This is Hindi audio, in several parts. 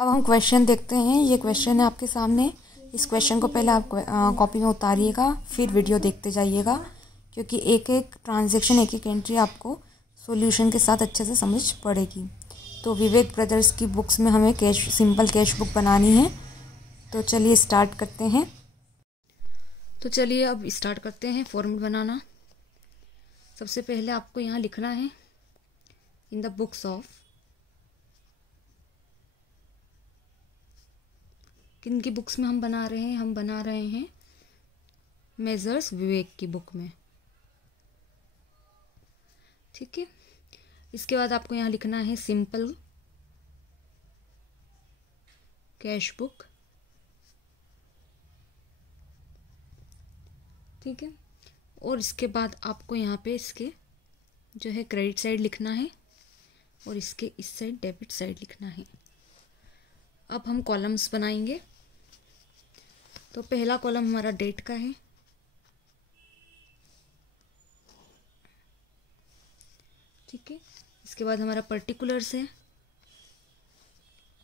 अब हम क्वेश्चन देखते हैं। ये क्वेश्चन है आपके सामने। इस क्वेश्चन को पहले आप कॉपी में उतारिएगा, फिर वीडियो देखते जाइएगा, क्योंकि एक एक ट्रांजैक्शन, एक एक एंट्री आपको सॉल्यूशन के साथ अच्छे से समझ पड़ेगी। तो विवेक ब्रदर्स की बुक्स में हमें सिंपल कैश बुक बनानी है। तो चलिए स्टार्ट करते हैं। तो चलिए अब स्टार्ट करते हैं फॉर्मेट बनाना। सबसे पहले आपको यहाँ लिखना है इन द बुक्स ऑफ, किन की बुक्स में हम बना रहे हैं? हम बना रहे हैं मेजर्स विवेक की बुक में। ठीक है। इसके बाद आपको यहाँ लिखना है सिंपल कैश बुक। ठीक है। और इसके बाद आपको यहाँ पे इसके जो है क्रेडिट साइड लिखना है और इसके इस साइड डेबिट साइड लिखना है। अब हम कॉलम्स बनाएंगे। तो पहला कॉलम हमारा डेट का है। ठीक है। इसके बाद हमारा पर्टिकुलर्स है।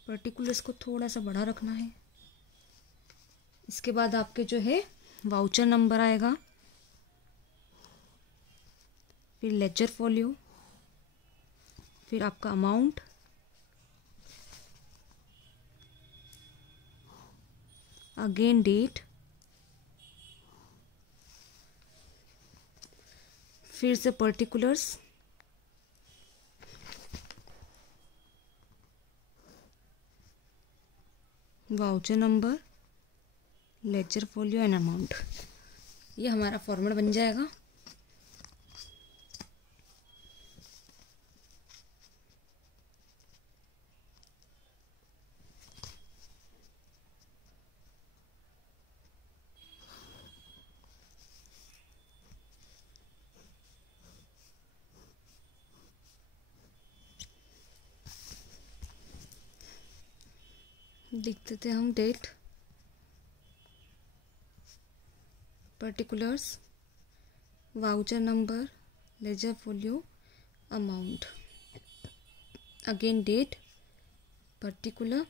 पर्टिकुलर्स को थोड़ा सा बड़ा रखना है। इसके बाद आपके जो है वाउचर नंबर आएगा, फिर लेजर फोलियो, फिर आपका अमाउंट, अगेन डेट, फिर से particulars, voucher number, ledger folio and amount. ये हमारा फॉर्मेट बन जाएगा। लिख देते हैं हम date, particulars, voucher number, ledger folio, amount, again date, particular,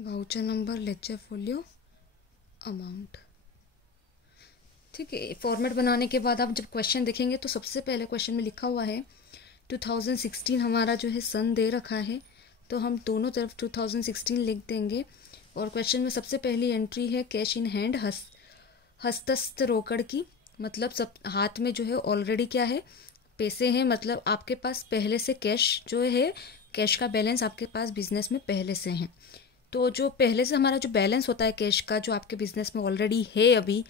voucher number, ledger folio, amount. ठीक है। फॉर्मेट बनाने के बाद आप जब क्वेश्चन देखेंगे तो सबसे पहले क्वेश्चन में लिखा हुआ है 2016 हमारा जो है सन दे रखा है, तो हम दोनों तरफ 2016 लिख देंगे। और क्वेश्चन में सबसे पहली एंट्री है कैश इन हैंड, हस्तस्थ रोकड़ की, मतलब सब हाथ में जो है ऑलरेडी क्या है, पैसे हैं, मतलब आपके पास पहले से कैश जो है, कैश का बैलेंस आपके पास बिजनेस में पहले से है। तो जो पहले से हमारा जो बैलेंस होता है कैश का, जो आपके बिजनेस में ऑलरेडी है अभी,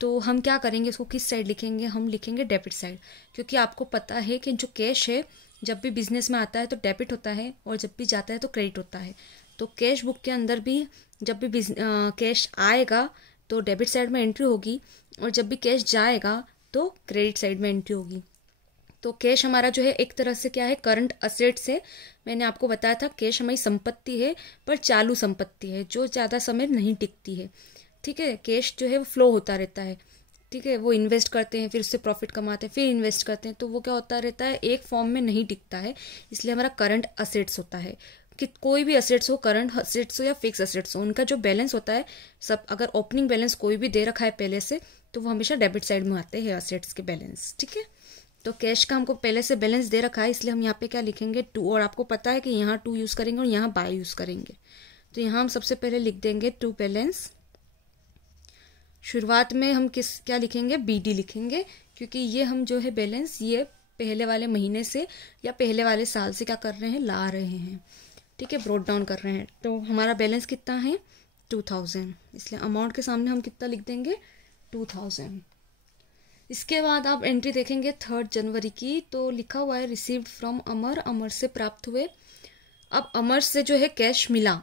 तो हम क्या करेंगे, उसको किस साइड लिखेंगे? हम लिखेंगे डेबिट साइड, क्योंकि आपको पता है कि जो कैश है जब भी बिजनेस में आता है तो डेबिट होता है और जब भी जाता है तो क्रेडिट होता है। तो कैश बुक के अंदर भी जब भी कैश आएगा तो डेबिट साइड में एंट्री होगी, और जब भी कैश जाएगा तो क्रेडिट साइड में एंट्री होगी। तो कैश हमारा जो है एक तरह से क्या है, करंट असेट्स है। मैंने आपको बताया था कैश हमारी संपत्ति है, पर चालू संपत्ति है जो ज़्यादा समय नहीं टिकती है। ठीक है। कैश जो है वो फ्लो होता रहता है। ठीक है। वो इन्वेस्ट करते हैं, फिर उससे प्रॉफिट कमाते हैं, फिर इन्वेस्ट करते हैं, तो वो क्या होता रहता है, एक फॉर्म में नहीं टिकता है। इसलिए हमारा करंट असेट्स होता है। कि कोई भी असेट्स हो, करंट असेट्स हो या फिक्स असेट्स हो, उनका जो बैलेंस होता है सब, अगर ओपनिंग बैलेंस कोई भी दे रखा है पहले से, तो वो हमेशा डेबिट साइड में आते हैं असेट्स के बैलेंस। ठीक है। तो कैश का हमको पहले से बैलेंस दे रखा है, इसलिए हम यहाँ पे क्या लिखेंगे, 2। और आपको पता है कि यहाँ 2 यूज करेंगे और यहाँ बाय यूज करेंगे। तो यहाँ हम सबसे पहले लिख देंगे 2 बैलेंस। शुरुआत में हम क्या लिखेंगे, BD लिखेंगे, क्योंकि ये हम जो है बैलेंस ये पहले वाले महीने से या पहले वाले साल से क्या कर रहे हैं, ला रहे हैं। ठीक है। ब्रोट डाउन कर रहे हैं। तो हमारा बैलेंस कितना है, 2000, इसलिए अमाउंट के सामने हम कितना लिख देंगे, 2000। इसके बाद आप एंट्री देखेंगे 3 जनवरी की, तो लिखा हुआ है रिसीव्ड फ्रॉम अमर, अमर से प्राप्त हुए। अब अमर से जो है कैश मिला,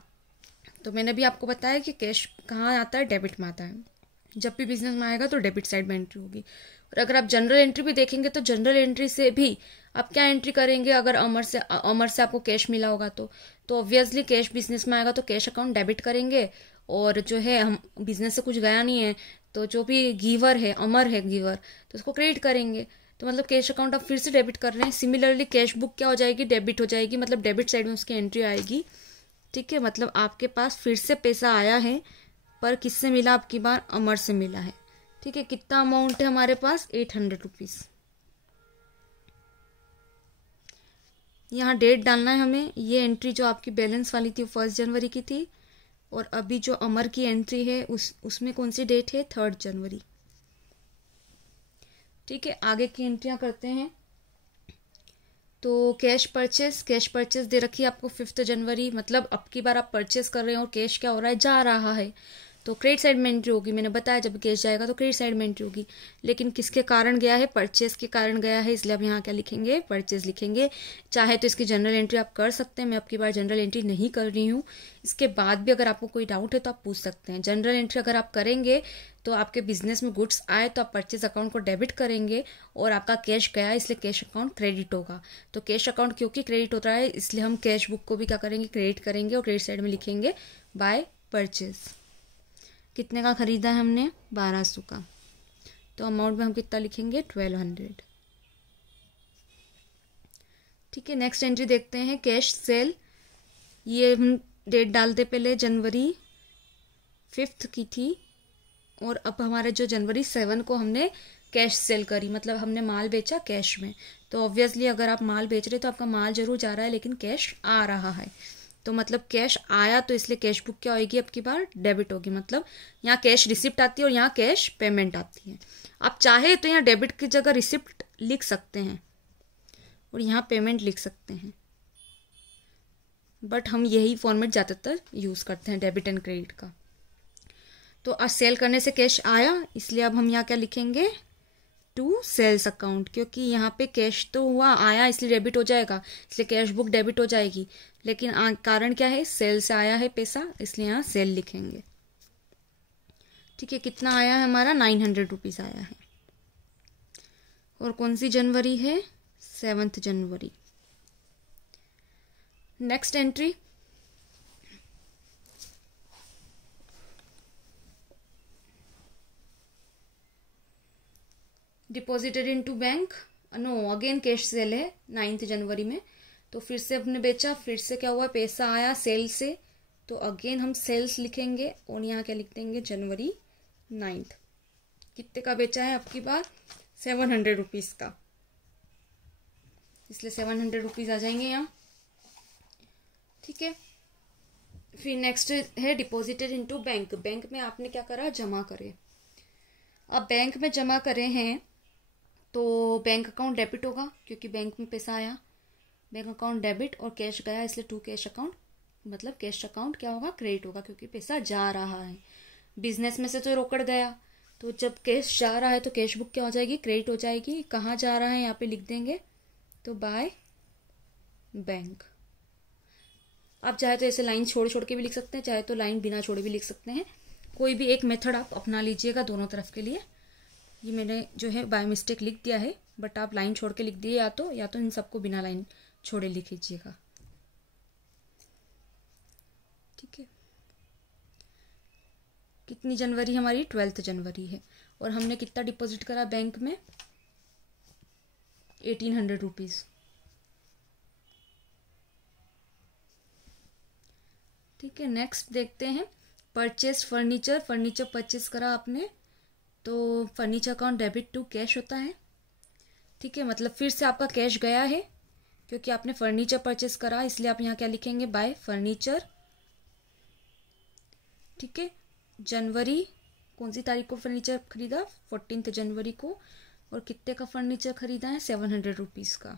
तो मैंने भी आपको बताया कि कैश कहाँ आता है, डेबिट में आता है। जब भी बिजनेस में आएगा तो डेबिट साइड में एंट्री होगी। और अगर आप जनरल एंट्री भी देखेंगे तो जनरल एंट्री से भी आप क्या एंट्री करेंगे, अगर अमर से आपको कैश मिला होगा तो ऑब्वियसली कैश बिजनेस में आएगा तो कैश अकाउंट डेबिट करेंगे। और जो है हम बिजनेस से कुछ गया नहीं है, तो जो भी गिवर है, अमर है गिवर, तो उसको क्रेडिट करेंगे। तो मतलब कैश अकाउंट आप फिर से डेबिट कर रहे हैं। सिमिलरली कैश बुक क्या हो जाएगी, डेबिट हो जाएगी, मतलब डेबिट साइड में उसकी एंट्री आएगी। ठीक है, मतलब आपके पास फिर से पैसा आया है, पर किससे मिला, आपकी बार अमर से मिला है। ठीक है, कितना अमाउंट है हमारे पास, 800 रुपीज़। यहाँ डेट डालना है हमें। ये एंट्री जो आपकी बैलेंस वाली थी 1 जनवरी की थी, और अभी जो अमर की एंट्री है उसमें कौन सी डेट है, 3 जनवरी। ठीक है, आगे की एंट्रियां करते हैं। तो कैश परचेस दे रखी है आपको 5 जनवरी, मतलब अब की बार आप परचेस कर रहे हैं और कैश क्या हो रहा है, जा रहा है, तो क्रेडिट साइड में एंट्री होगी। मैंने बताया जब कैश जाएगा तो क्रेडिट साइड में एंट्री होगी। लेकिन किसके कारण गया है, परचेस के कारण गया है, इसलिए अब यहाँ क्या लिखेंगे, परचेस लिखेंगे। चाहे तो इसकी जनरल एंट्री आप कर सकते हैं, मैं अब की बार जनरल एंट्री नहीं कर रही हूँ। इसके बाद भी अगर आपको कोई डाउट है तो आप पूछ सकते हैं। जनरल एंट्री अगर आप करेंगे तो आपके बिजनेस में गुड्स आए तो आप परचेज अकाउंट को डेबिट करेंगे, और आपका कैश गया इसलिए कैश अकाउंट क्रेडिट होगा। तो कैश अकाउंट क्योंकि क्रेडिट होता है इसलिए हम कैश बुक को भी क्या करेंगे, क्रेडिट करेंगे, और क्रेडिट साइड में लिखेंगे बाय परचेज। कितने का खरीदा है हमने, 1200 का, तो अमाउंट में हम कितना लिखेंगे, 1200। ठीक है, नेक्स्ट एंट्री देखते हैं, कैश सेल। ये हम डेट डालते पहले जनवरी 5 की थी, और अब हमारे जो जनवरी 7 को हमने कैश सेल करी, मतलब हमने माल बेचा कैश में। तो ऑब्वियसली अगर आप माल बेच रहे तो आपका माल जरूर जा रहा है, लेकिन कैश आ रहा है, तो मतलब कैश आया, तो इसलिए कैश बुक क्या होगी, अब की बार डेबिट होगी। मतलब यहाँ कैश रिसिप्ट आती है और यहाँ कैश पेमेंट आती है। आप चाहे तो यहाँ डेबिट की जगह रिसिप्ट लिख सकते हैं और यहाँ पेमेंट लिख सकते हैं, बट हम यही फॉर्मेट ज़्यादातर यूज़ करते हैं, डेबिट एंड क्रेडिट का। तो आज सेल करने से कैश आया, इसलिए अब हम यहाँ क्या लिखेंगे, टू सेल्स अकाउंट, क्योंकि यहाँ पे कैश तो हुआ, आया इसलिए डेबिट हो जाएगा, इसलिए कैश बुक डेबिट हो जाएगी। लेकिन कारण क्या है, सेल से आया है पैसा, इसलिए यहाँ सेल लिखेंगे। ठीक है, कितना आया है हमारा, 900 रुपीज़ आया है। और कौन सी जनवरी है, 7 जनवरी। Next entry, deposited into bank, no again cash sale है 9 जनवरी में, तो फिर से अपने बेचा, फिर से क्या हुआ, पैसा आया सेल से, तो अगेन हम सेल्स लिखेंगे और यहाँ क्या लिख देंगे, जनवरी 9। कितने का बेचा है आपकी बार, 700 रुपीज़ का, इसलिए 700 रुपीज़ आ जाएंगे यहाँ। ठीक है, फिर नेक्स्ट है डिपॉजिटेड इनटू बैंक। बैंक में आपने क्या करा, जमा करे। अब बैंक में जमा करे हैं तो बैंक अकाउंट डेबिट होगा, क्योंकि बैंक में पैसा आया, बैंक अकाउंट डेबिट, और कैश गया इसलिए टू कैश अकाउंट, मतलब कैश अकाउंट क्या होगा, क्रेडिट होगा, क्योंकि पैसा जा रहा है। बिजनेस में से तो रोकड़ गया, तो जब कैश जा रहा है तो कैश बुक क्या हो जाएगी, क्रेडिट हो जाएगी। कहाँ जा रहा है यहाँ पे लिख देंगे, तो बाय बैंक। आप चाहे तो ऐसे लाइन छोड़ छोड़ के भी लिख सकते हैं, चाहे तो लाइन बिना छोड़े भी लिख सकते हैं, कोई भी एक मेथड आप अपना लीजिएगा दोनों तरफ के लिए। ये मैंने जो है बाय मिस्टेक लिख दिया है, बट आप लाइन छोड़ के लिख दिए, या तो इन सबको बिना लाइन छोड़े लिख लीजिएगा। ठीक है, कितनी जनवरी हमारी, 12 जनवरी है, और हमने कितना डिपॉजिट करा बैंक में, 1800 रुपीज़। ठीक है, नेक्स्ट देखते हैं, परचेस फर्नीचर। फर्नीचर परचेस करा आपने, तो furniture account debit to cash होता है। ठीक है, मतलब फिर से आपका कैश गया है, क्योंकि आपने फर्नीचर परचेस करा, इसलिए आप यहाँ क्या लिखेंगे, बाय फर्नीचर। ठीक है, जनवरी कौन सी तारीख को फर्नीचर खरीदा, 14 जनवरी को, और कितने का फर्नीचर खरीदा है, 700 रुपीज़ का।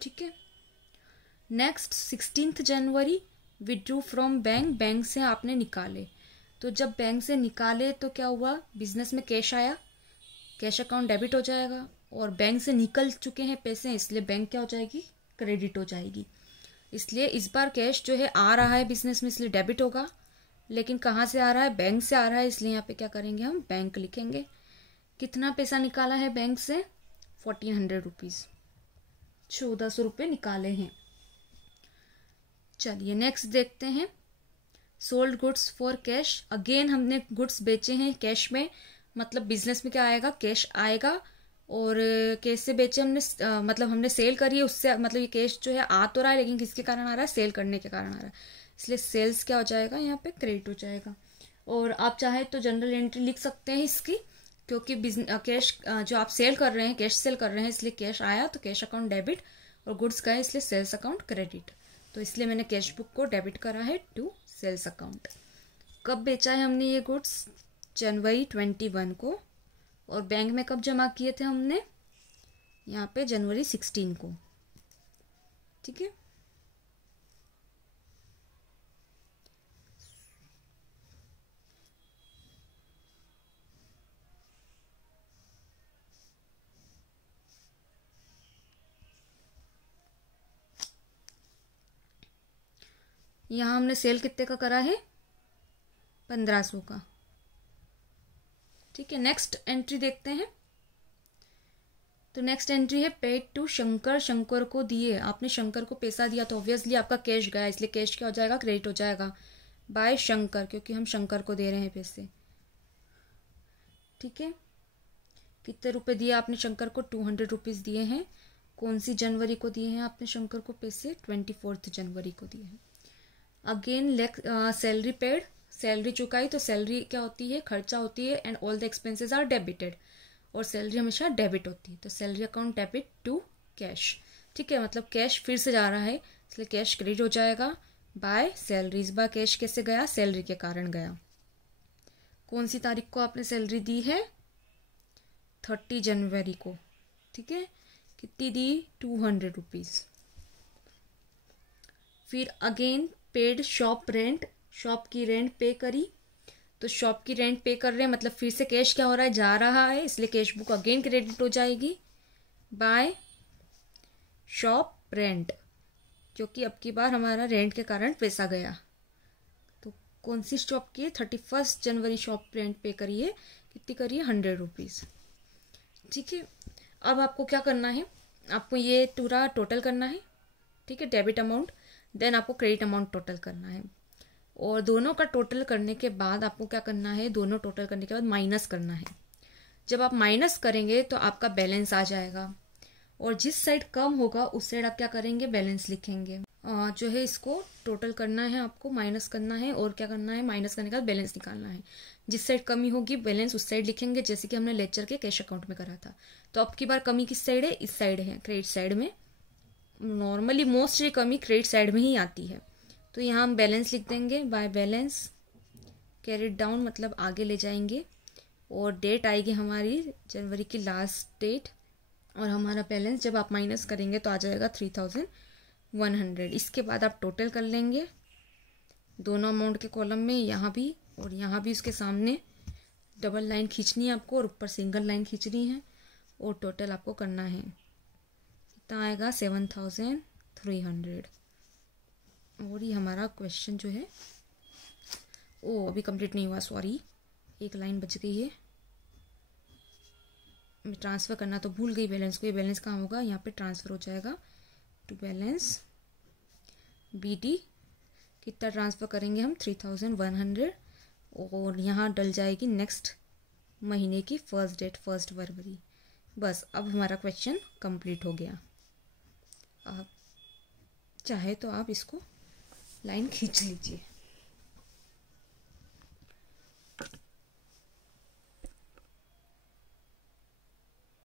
ठीक है, next 16 January, withdrew from bank. Bank से आपने निकाले, तो जब बैंक से निकाले तो क्या हुआ, बिजनेस में कैश आया, कैश अकाउंट डेबिट हो जाएगा, और बैंक से निकल चुके हैं पैसे, इसलिए बैंक क्या हो जाएगी, क्रेडिट हो जाएगी। इसलिए इस बार कैश जो है आ रहा है बिजनेस में, इसलिए डेबिट होगा, लेकिन कहाँ से आ रहा है, बैंक से आ रहा है, इसलिए यहाँ पे क्या करेंगे, हम बैंक लिखेंगे। कितना पैसा निकाला है बैंक से, 1400 रुपीज़, 1400 रुपये निकाले हैं। चलिए नेक्स्ट देखते हैं, sold goods for cash. Again हमने गुड्स बेचे हैं कैश में, मतलब बिजनेस में क्या आएगा, कैश आएगा, और कैश से बेचे हमने, मतलब हमने सेल करी है, उससे मतलब ये कैश जो है आ तो रहा है लेकिन किसके कारण आ रहा है, सेल करने के कारण आ रहा है, इसलिए सेल्स क्या हो जाएगा यहाँ पे, क्रेडिट हो जाएगा। और आप चाहे तो जनरल एंट्री लिख सकते हैं इसकी, क्योंकि कैश जो आप सेल कर रहे हैं, कैश सेल कर रहे हैं, इसलिए कैश आया तो कैश अकाउंट डेबिट, और गुड्स गए इसलिए सेल्स अकाउंट क्रेडिट। तो इसलिए मैंने कैश बुक को डेबिट करा है टू सेल्स अकाउंट। कब बेचा है हमने ये गुड्स, जनवरी 21 को, और बैंक में कब जमा किए थे हमने, यहाँ पे जनवरी 16 को। ठीक है, यहाँ हमने सेल कितने का करा है, 1500 का। ठीक है, नेक्स्ट एंट्री देखते हैं। तो नेक्स्ट एंट्री है पेड टू शंकर, शंकर को दिए, आपने शंकर को पैसा दिया तो ऑब्वियसली आपका कैश गया, इसलिए कैश क्या हो जाएगा, क्रेडिट हो जाएगा बाय शंकर, क्योंकि हम शंकर को दे रहे हैं पैसे। ठीक है, कितने रुपए दिए आपने शंकर को, 200 रुपीज़ दिए हैं। कौन सी जनवरी को दिए हैं आपने शंकर को पैसे, 24 जनवरी को दिए हैं। अगेन सैलरी पेड, सैलरी चुकाई, तो सैलरी क्या होती है, खर्चा होती है, and all the expenses are debited, और सैलरी हमेशा डेबिट होती है, तो salary account debit to cash. ठीक है, मतलब कैश फिर से जा रहा है, इसलिए कैश क्रेडिट हो जाएगा बाय सैलरी। इस बार कैश कैसे गया, सैलरी के कारण गया। कौन सी तारीख को आपने सैलरी दी है, 30 जनवरी को। ठीक है, कितनी दी, 200 रुपीज़। फिर again paid shop rent, shop की रेंट पे करी, तो शॉप की रेंट पे कर रहे हैं, मतलब फिर से कैश क्या हो रहा है, जा रहा है, इसलिए कैश बुक अगेन क्रेडिट हो जाएगी बाय शॉप रेंट, क्योंकि अब की बार हमारा रेंट के कारण पैसा गया। तो कौन सी शॉप की है, 31 जनवरी शॉप रेंट पे करी है, कितनी करी है, 100 रुपीज़। ठीक है, अब आपको क्या करना है, आपको ये पूरा टोटल करना है। ठीक है, डेबिट अमाउंट, देन आपको क्रेडिट अमाउंट टोटल करना है, और दोनों का टोटल करने के बाद आपको क्या करना है, दोनों टोटल करने के बाद माइनस करना है। जब आप माइनस करेंगे तो आपका बैलेंस आ जाएगा, और जिस साइड कम होगा उस साइड आप क्या करेंगे, बैलेंस लिखेंगे। जो है इसको टोटल करना है, आपको माइनस करना है, और क्या करना है, माइनस करने के बाद बैलेंस निकालना है। जिस साइड कमी होगी बैलेंस उस साइड लिखेंगे, जैसे कि हमने लेक्चर के कैश अकाउंट में करा था। तो अब की बार कमी किस साइड है, इस साइड है, क्रेडिट साइड में। नॉर्मली मोस्टली कमी क्रेडिट साइड में ही आती है, तो यहाँ हम बैलेंस लिख देंगे बाय बैलेंस, कैरिड डाउन मतलब आगे ले जाएंगे, और डेट आएगी हमारी जनवरी की लास्ट डेट, और हमारा बैलेंस जब आप माइनस करेंगे तो आ जाएगा 3100। इसके बाद आप टोटल कर लेंगे दोनों अमाउंट के कॉलम में, यहाँ भी और यहाँ भी उसके सामने डबल लाइन खींचनी है आपको, और ऊपर सिंगल लाइन खींचनी है, और टोटल आपको करना है, कितना आएगा, 7300। और ये हमारा क्वेश्चन जो है ओ अभी कंप्लीट नहीं हुआ, सॉरी, एक लाइन बच गई है, मैं ट्रांसफ़र करना तो भूल गई बैलेंस को। ये बैलेंस कहाँ होगा, यहाँ पे ट्रांसफ़र हो जाएगा टू बैलेंस BD। कितना ट्रांसफ़र करेंगे हम, 3100, और यहाँ डल जाएगी नेक्स्ट महीने की फर्स्ट डेट, 1 फरवरी। बस अब हमारा क्वेश्चन कंप्लीट हो गया। आप चाहे तो आप इसको लाइन खींच लीजिए।